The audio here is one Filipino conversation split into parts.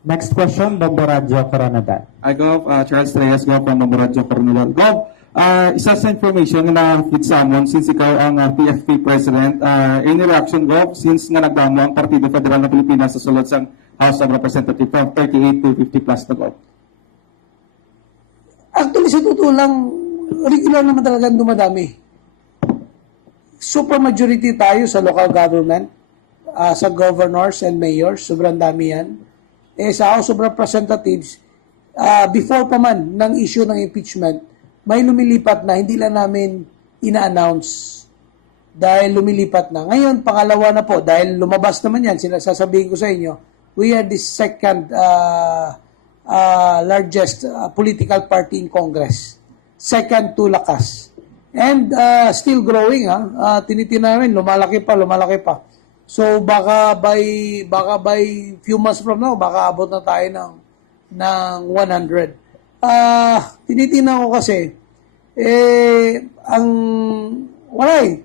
Next question, Bomboradjo Coronadal. I go, Charles Reyes, go from Bomboradjo Coronadal. Go, isa sa information na with someone, since ikaw ang PFP President, any reaction, go, since nga nagdamo ang Partido Federal ng Pilipinas sa sulod sa House of Representatives from 38 to 50 plus na go? Actually, sa totoo lang, regular naman talagang dumadami. Super majority tayo sa local government, sa governors and mayors, sobrang dami yan. Sa House of Representatives, before pa man ng issue ng impeachment, may lumilipat na, hindi lang namin ina-announce dahil lumilipat na. Ngayon, pangalawa na po, dahil lumabas naman yan, sinasasabihin ko sa inyo, we are the second largest political party in Congress. Second to lakas. And still growing, tinitingnan namin, lumalaki pa. So baka by few months from now, baka abot na tayo ng 100. Tinitingnan ko kasi,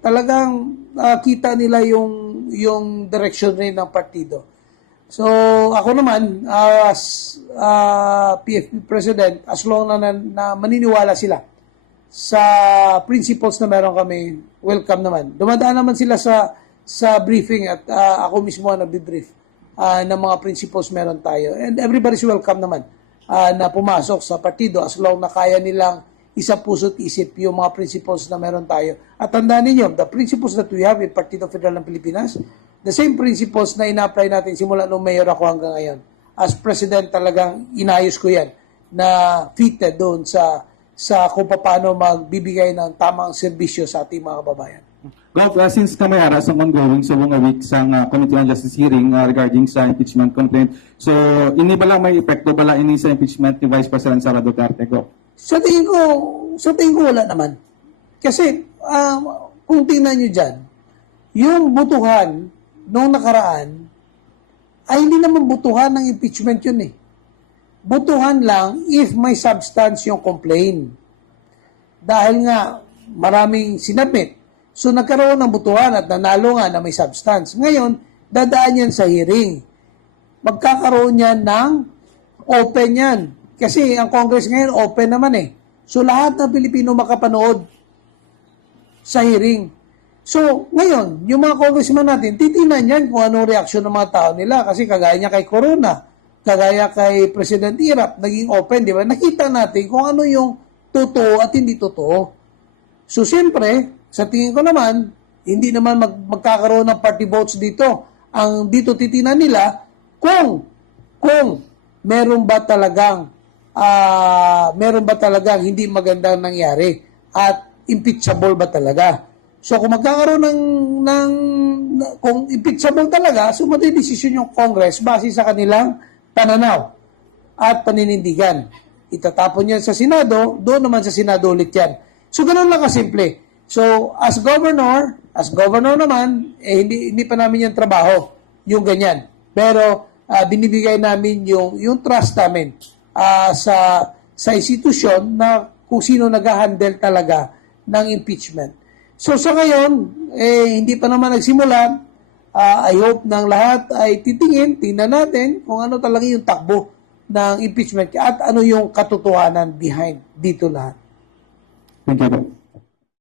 talagang kita nila yung direction rin ng partido. So ako naman, as PFP President, as long na maniniwala sila sa principles na meron kami, welcome naman. Dumadaan naman sila sa briefing at ako mismo ang nagbi-brief ng mga principles meron tayo. And everybody's welcome naman na pumasok sa partido as long na kaya nilang isa puso't isip yung mga principles na meron tayo. At tandaan ninyo, the principles that we have in Partido Federal ng Pilipinas, the same principles na ina-apply natin simula nung mayor ako hanggang ngayon. As president talagang inayos ko yan na fitted doon sa kung paano magbibigay ng tamang serbisyo sa ating mga kababayan. Gov, since kami ara sa ongoing sa mga weeks ang Committee on Justice hearing regarding sa impeachment complaint, so ini ba lang may epekto bala ini sa impeachment ni Vice President Sara Duterte, Gov? Sa tingin ko wala naman. Kasi kung tingnan nyo dyan, yung butuhan noong nakaraan ay hindi naman butuhan ng impeachment yun eh. Butuhan lang if may substance yung complaint. Dahil nga maraming sinabit. So nagkaroon ng butuhan at nanalo nga na may substance. Ngayon, dadaan yan sa hearing. Magkakaroon yan ng open yan. Kasi ang Congress ngayon open naman eh. So lahat ng Pilipino makapanood sa hearing. So ngayon, yung mga congressman natin, titingnan yan kung anong reaksyon ng mga tao nila. Kasi kagaya niya kay Corona, kagaya kay President Irap, naging open, di ba? Nakita natin kung ano yung totoo at hindi totoo. So siyempre, sa tingin ko naman, hindi naman magkakaroon ng party votes dito. Ang dito titingnan nila kung meron ba talagang hindi magandang nangyari at impeachable ba talaga. So kung magkakaroon kung impeachable talaga, so magdedesisyon yung Congress base sa kanilang pananaw at paninindigan. Itatapon yan sa Senado, doon naman sa Senado ulit yan. So ganun lang kasimple. So as governor naman, hindi pa namin yung trabaho, yung ganyan. Pero binibigay namin yung trust namin sa institusyon na kung sino nag-handle talaga ng impeachment. So sa ngayon, hindi pa naman nagsimula. I hope ng lahat ay tingnan natin kung ano talaga yung takbo ng impeachment at ano yung katotohanan behind dito lahat. Thank you.